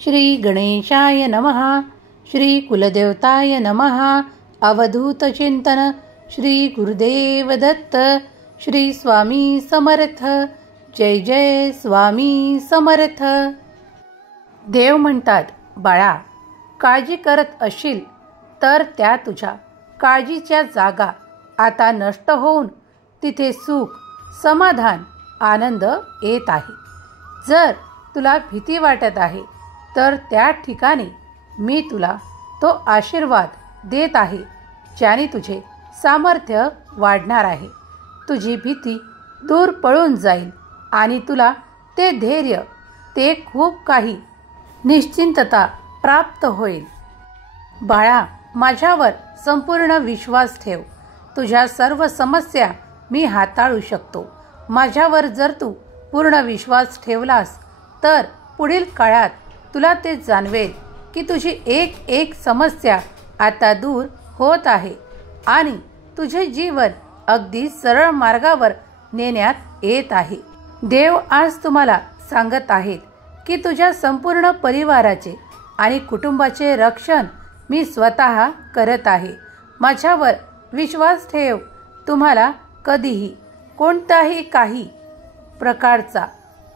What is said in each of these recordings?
श्री गणेशाय नमः. श्री कुलदेवताय नमः. अवधूत चिंतन. श्री गुरुदेव दत्त. श्री स्वामी समर्थ. जय जय स्वामी समर्थ. देव म्हणतात, बाळा, काळजी करत असशील तर त्या तुझ्या काळजीच्या जागा आता नष्ट होऊन तिथे सुख, समाधान, आनंद येत आहे. जर तुला भीती वाटत आहे तर त्या ठिकाणी मी तुला तो आशीर्वाद देत आहे ज्याने तुझे सामर्थ्य वाढणार आहे. तुझी भीती दूर पळून जाईल आणि तुला ते धैर्य, ते खूप काही निश्चिंतता प्राप्त होईल. बाळा, माझ्यावर संपूर्ण विश्वास ठेव. तुझ्या सर्व समस्या मी हाताळू शकतो. माझ्यावर जर तू पूर्ण विश्वास ठेवलास तर पुढील काळात तुला ते जाणवेल की तुझी एक एक समस्या आता दूर होत आहे आणि तुझे जीवन अगदी सरळ मार्गावर नेण्यात येत आहे. देव आज तुम्हाला सांगत आहेत की तुझ्या संपूर्ण परिवाराचे आणि कुटुंबाचे रक्षण मी स्वतः करत आहे. माझ्यावर विश्वास ठेव. तुम्हाला कधीही कोणताही काही प्रकारचा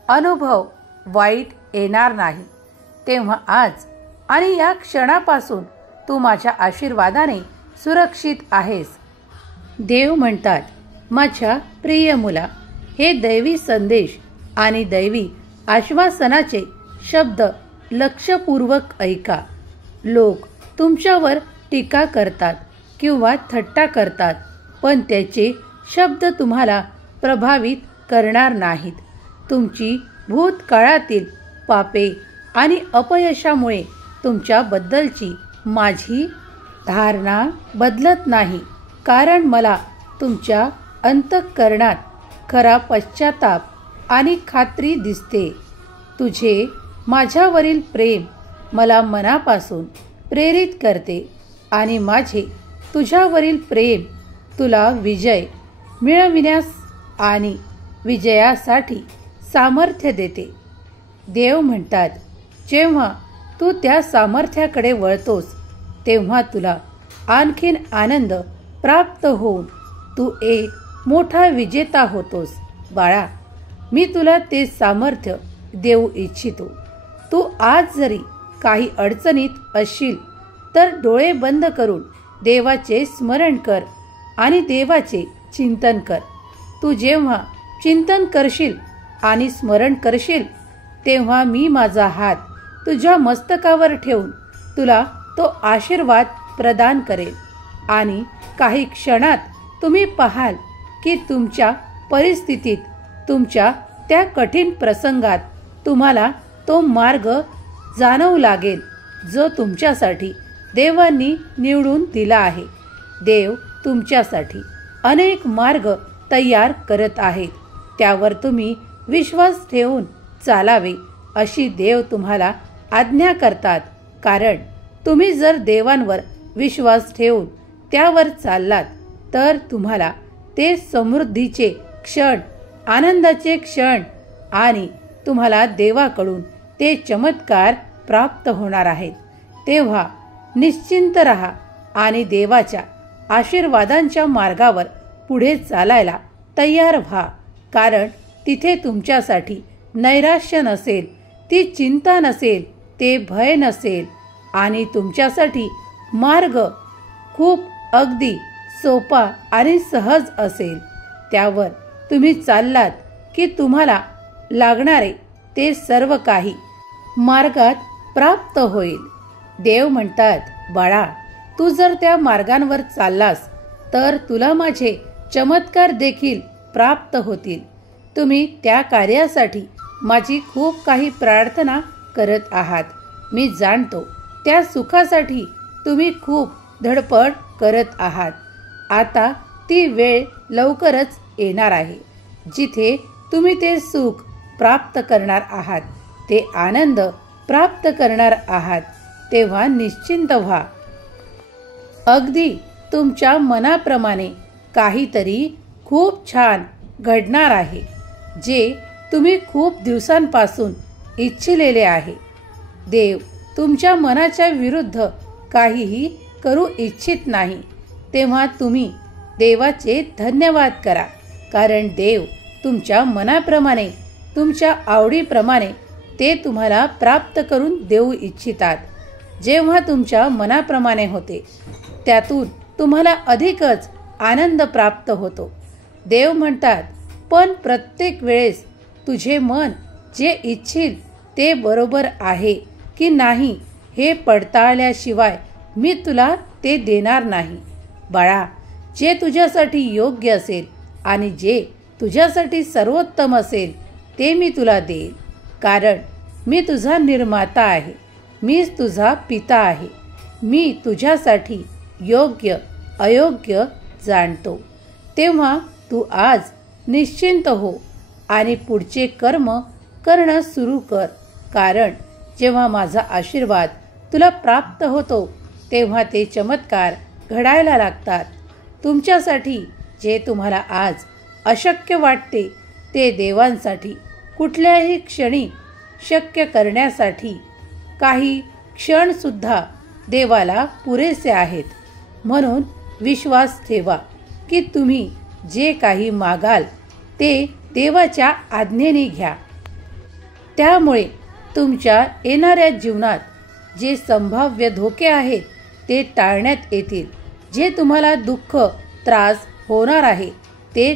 अनुभव वाईट येणार नाही. तेव्हा आज आणि या क्षणापासून तू माझ्या आशीर्वादाने सुरक्षित आहेस. देव म्हणतात, माझ्या प्रिय मुला, हे दैवी संदेश आणि दैवी आश्वासनाचे शब्द लक्षपूर्वक ऐका. लोक तुमच्यावर टीका करतात किंवा थट्टा करतात, पण त्याचे शब्द तुम्हाला प्रभावित करणार नाहीत. तुमची भूतकाळातील पापे आणि अपयशामुळे तुमच्याबद्दलची माझी धारणा बदलत नाही, कारण मला तुमच्या अंतःकरणात खरा पश्चाताप आणि खात्री दिसते. तुझे माझ्यावरील प्रेम मला मनापासून प्रेरित करते आणि माझे तुझ्यावरील प्रेम तुला विजय मिळविण्यास आणि विजयासाठी सामर्थ्य देते. देव म्हणतात, जेव्हा तू त्या सामर्थ्याकडे वळतोस तेव्हा तुला आणखीन आनंद प्राप्त होऊन तू एक मोठा विजेता होतोस. बाळा, मी तुला ते सामर्थ्य देऊ इच्छितो. तू आज जरी काही अडचणीत असशील तर डोळे बंद करून देवाचे स्मरण कर आणि देवाचे चिंतन कर. तू जेव्हा चिंतन करशील आणि स्मरण करशील तेव्हा मी माझा हात तुझ्या मस्तकावर ठेवून तुला तो आशीर्वाद प्रदान करेल आणि काही क्षणात तुम्ही पाहाल की तुमच्या परिस्थितीत, तुमच्या त्या कठीण प्रसंगात तुम्हाला तो मार्ग जाणवू लागेल जो तुमच्यासाठी देवांनी निवडून दिला आहे. देव तुमच्यासाठी अनेक मार्ग तयार करत आहेत. त्यावर तुम्ही विश्वास ठेवून चालावे अशी देव तुम्हाला आज्ञा करतात, कारण तुम्ही जर देवांवर विश्वास ठेवून त्यावर चाललात तर तुम्हाला ते समृद्धीचे क्षण, आनंदाचे क्षण आणि तुम्हाला देवाकडून ते चमत्कार प्राप्त होणार आहेत. तेव्हा निश्चिंत राहा आणि देवाच्या आशीर्वादांच्या मार्गावर पुढे चालायला तयार व्हा, कारण तिथे तुमच्यासाठी नैराश्य नसेल, ती चिंता नसेल, ते भय नसेल आणि तुमच्यासाठी मार्ग खूप अगदी सोपा आणि सहज असेल. त्यावर तुम्ही चाललात की तुम्हाला लागणारे ते सर्व काही मार्गात प्राप्त होईल. देव म्हणतात, बाळा, तू जर त्या मार्गांवर चाललास तर तुला माझे चमत्कार देखील प्राप्त होतील. तुम्ही त्या कार्यासाठी माझी खूप काही प्रार्थना करत आहात. मी जाणतो त्या सुखासाठी तुम्ही खूप धडपड करत आहात. आता ती वेळ लवकरच येणार आहे जिथे तुम्ही ते सुख प्राप्त करणार आहात, ते आनंद प्राप्त करणार आहात. तेव्हा निश्चिंत व्हा. अगदी तुमच्या मनाप्रमाणे काहीतरी खूप छान घडणार आहे जे तुम्ही खूप दिवसांपासून इच्छिलेले आहे. देव तुमच्या मनाच्या विरुद्ध काहीही करू इच्छित नाही, तेव्हा तुम्ही देवाचे धन्यवाद करा. कारण देव तुमच्या मनाप्रमाणे, तुमच्या आवडीप्रमाणे ते तुम्हाला प्राप्त करून देऊ इच्छितात. जेव्हा तुमच्या मनाप्रमाणे होते त्यातून तुम्हाला अधिकच आनंद प्राप्त होतो. देव म्हणतात, पण प्रत्येक वेळेस तुझे मन जे इच्छिल ते बरोबर आहे की नाही हे पडताळल्याशिवाय मी तुला ते देणार नाही. बाळा, जे तुझ्यासाठी योग्य असेल आणि जे तुझ्यासाठी सर्वोत्तम असेल ते मी तुला देईन. कारण मी तुझा निर्माता आहे, मीच तुझा पिता आहे. मी तुझ्यासाठी योग्य अयोग्य जाणतो. तेव्हा तू आज निश्चिंत हो आणि पुढचे कर्म करणं सुरू कर. कारण जेव्हा माझा आशीर्वाद तुला प्राप्त होतो तेव्हा ते चमत्कार घडायला लागतात. तुमच्यासाठी जे तुम्हाला आज अशक्य वाटते ते देवांसाठी कुठल्याही क्षणी शक्य करण्यासाठी काही क्षणसुद्धा देवाला पुरेसे आहेत. म्हणून विश्वास ठेवा की तुम्ही जे काही मागाल ते देवाच्या आज्ञेने घ्या. त्यामुळे तुमच्या येणाऱ्या जीवनात जे संभाव्य धोके आहेत ते टाळण्यात येतील. जे तुम्हाला दुःख त्रास होणार आहे ते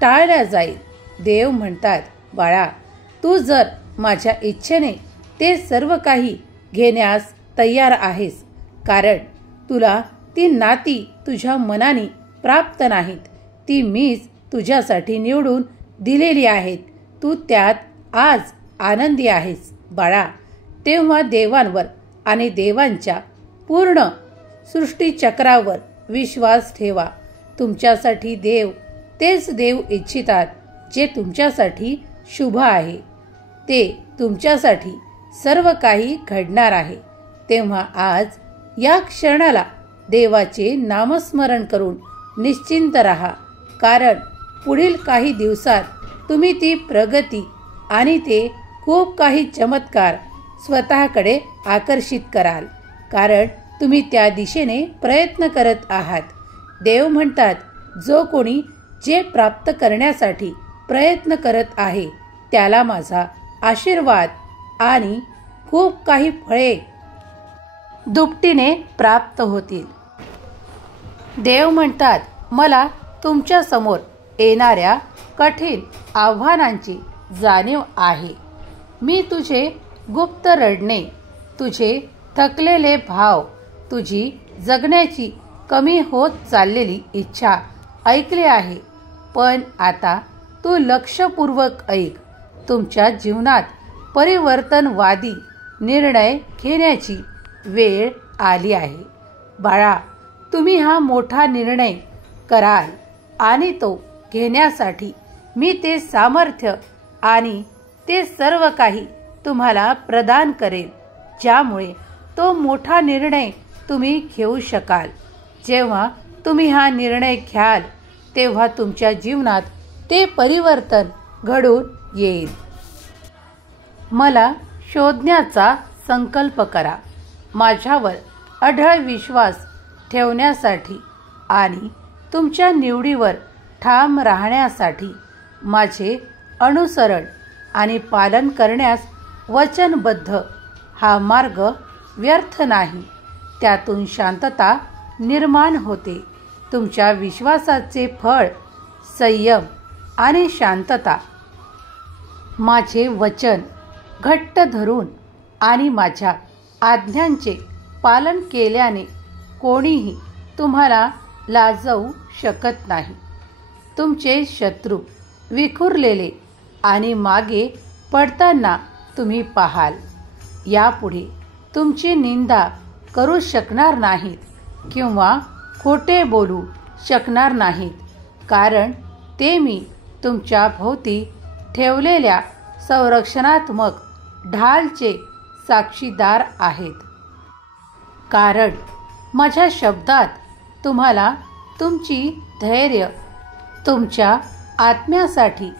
टाळल्या जाईल. देव म्हणतात, बाळा, तू जर माझ्या इच्छेने ते सर्व काही घेण्यास तयार आहेस, कारण तुला ती नाती तुझ्या मनाने प्राप्त नाहीत, ती मीच तुझ्यासाठी निवडून दिलेली आहेत. तू त्यात आज आनंदी आहेस बाळा. तेव्हा देवांवर आणि देवांच्या पूर्ण सृष्टीचक्रावर विश्वास ठेवा. तुमच्यासाठी देव तेच देव इच्छितात जे तुमच्यासाठी शुभ आहे. ते तुमच्यासाठी सर्व काही घडणार आहे. तेव्हा आज या क्षणाला देवाचे नामस्मरण करून निश्चिंत राहा. कारण पुढील काही दिवसात तुम्ही ती प्रगती आणि ते खूप काही चमत्कार स्वतःकडे आकर्षित कराल. कारण तुम्ही त्या दिशेने प्रयत्न करत आहात. देव म्हणतात, जो कोणी जे प्राप्त करण्यासाठी प्रयत्न करत आहे त्याला माझा आशीर्वाद आणि खूप काही फळे दुपटीने प्राप्त होतील. देव म्हणतात, मला तुमच्या समोर येणाऱ्या कठीण आव्हानांची जाणीव आहे. मी तुझे गुप्त रडणे, तुझे थकलेले भाव, तुझी जगण्याची कमी होत चाललेली इच्छा ऐकली आहे. पण आता तू लक्षपूर्वक ऐक. तुमच्या जीवनात परिवर्तनवादी निर्णय घेण्याची वेळ आली आहे. बाळा, तुम्ही हा मोठा निर्णय कराल आणि तो घेण्यासाठी मी ते सामर्थ्य आणि ते सर्व काही तुम्हाला प्रदान करेल, ज्यामुळे तो मोठा निर्णय तुम्ही घेऊ शकाल. जेव्हा तुम्ही हा निर्णय घ्याल तेव्हा तुमच्या जीवनात ते परिवर्तन घडून येईल. मला शोधण्याचा संकल्प करा. माझ्यावर अढळ विश्वास ठेवण्यासाठी आणि तुमच्या निवडीवर ठाम राहण्यासाठी माझे अनुसरण आणि पालन करण्यास वचनबद्ध. हा मार्ग व्यर्थ नाही. त्यातून शांतता निर्माण होते. तुमच्या विश्वासाचे फळ संयम आणि शांतता. माझे वचन घट्ट धरून आणि माझ्या आज्ञांचे पालन केल्याने कोणीही तुम्हाला लाजवू शकत नाही. तुमचे शत्रू विखुरलेले आणि मागे पडताना तुम्ही पाहाल. यापुढे तुमची निंदा करू शकणार नाहीत किंवा खोटे बोलू शकणार नाहीत. कारण ते मी तुमच्या भोवती ठेवलेल्या संरक्षणात्मक ढालचे साक्षीदार आहेत. कारण माझ्या शब्दात तुम्हाला तुमची धैर्य, तुमच्या आत्म्यासाठी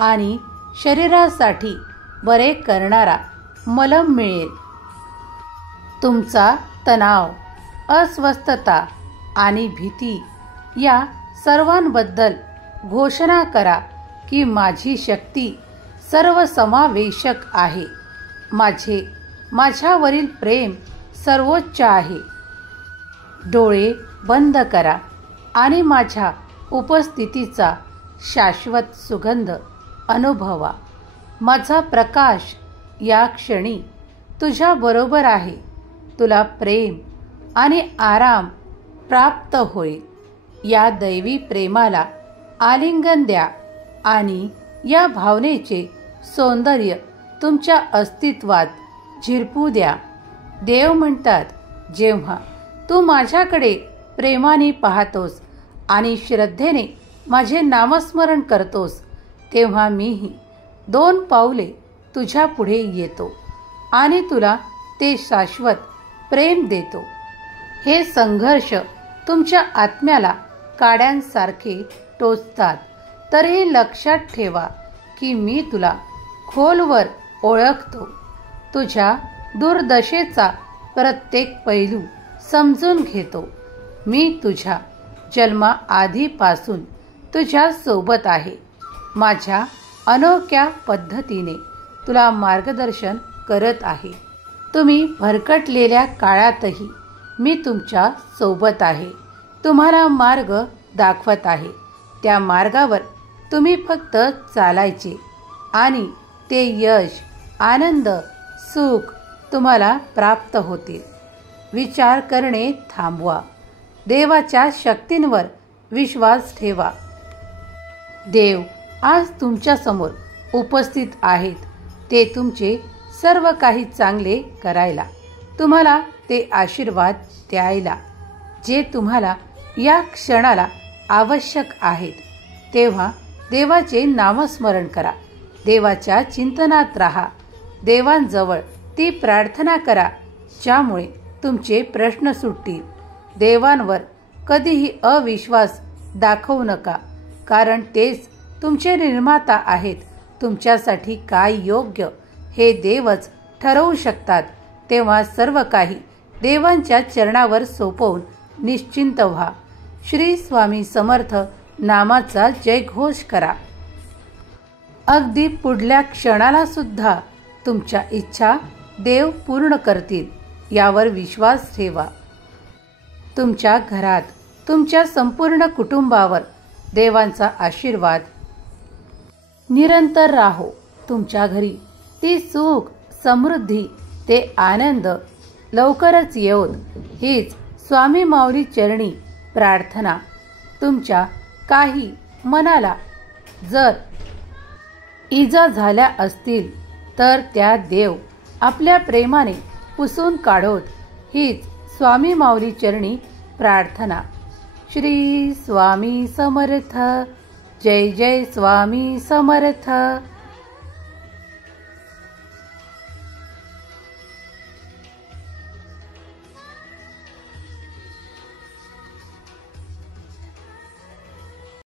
आणि शरीरासाठी बरे करणारा मलम मिळेल. तुमचा तणाव, अस्वस्थता आणि भीती या सर्वांबद्दल घोषणा करा की माझी शक्ती सर्वसमावेशक आहे. माझ्यावरील प्रेम सर्वोच्च आहे. डोळे बंद करा आणि माझ्या उपस्थितीचा शाश्वत सुगंध अनुभवा. माझा प्रकाश या क्षणी तुझ्याबरोबर आहे. तुला प्रेम आणि आराम प्राप्त होईल. या दैवी प्रेमाला आलिंगन द्या आणि या भावनेचे सौंदर्य तुमच्या अस्तित्वात झिरपू द्या. देव म्हणतात, जेव्हा तू माझ्याकडे प्रेमाने पाहतोस आणि श्रद्धेने माझे नामस्मरण करतोस, तेव्हा मीही 2 पावले तुझ्या पुढे येतो आणि तुला ते शाश्वत प्रेम देतो. हे संघर्ष तुमच्या आत्म्याला काड्यांसारखे टोचतात, तरीही लक्षात ठेवा की मी तुला खोलवर ओळखतो. तुझ्या दुर्दशेचा प्रत्येक पैलू समजून घेतो. मी तुझ्या जन्माआधीपासून तुझ्या सोबत आहे. माझ्या अनोख्या पद्धतीने तुला मार्गदर्शन करत आहे. तुम्ही भरकटलेल्या काळातही मी तुमच्या सोबत आहे. तुम्हाला मार्ग दाखवत आहे. त्या मार्गावर तुम्ही फक्त चालायचे आणि ते यश, आनंद, सुख तुम्हाला प्राप्त होतील. विचार करणे थांबवा. देवाच्या शक्तींवर विश्वास ठेवा. देव आज तुमच्या समोर उपस्थित आहेत. ते तुमचे सर्व काही चांगले करायला, तुम्हाला ते आशीर्वाद द्यायला जे तुम्हाला या क्षणाला आवश्यक आहेत. तेव्हा देवाचे नामस्मरण करा. देवाच्या चिंतनात राहा. देवांजवळ ती प्रार्थना करा ज्यामुळे तुमचे प्रश्न सुटतील. देवांवर कधीही अविश्वास दाखवू नका, कारण तेच तुमचे निर्माता आहेत. तुमच्यासाठी काय योग्य हे देवच ठरवू शकतात. तेव्हा सर्व काही देवांच्या चरणावर सोपवून निश्चिंत व्हा. श्री स्वामी समर्थ नामाचा जयघोष करा. अगदी पुढल्या क्षणाला सुद्धा तुमच्या इच्छा देव पूर्ण करतील यावर विश्वास ठेवा. तुमच्या घरात, तुमच्या संपूर्ण कुटुंबावर देवांचा आशीर्वाद निरंतर राहो. तुमच्या घरी ती सुख, समृद्धी, ते आनंद लवकरच येवोत. हीच स्वामी माऊली चरणी प्रार्थना. तुमच्या काही मनाला जर इजा झाल्या असतील तर त्या देव आपल्या प्रेमाने पुसून काढोत. हीच स्वामी माऊली चरणी प्रार्थना. श्री स्वामी समर्थ. जय जय स्वामी समर्थ.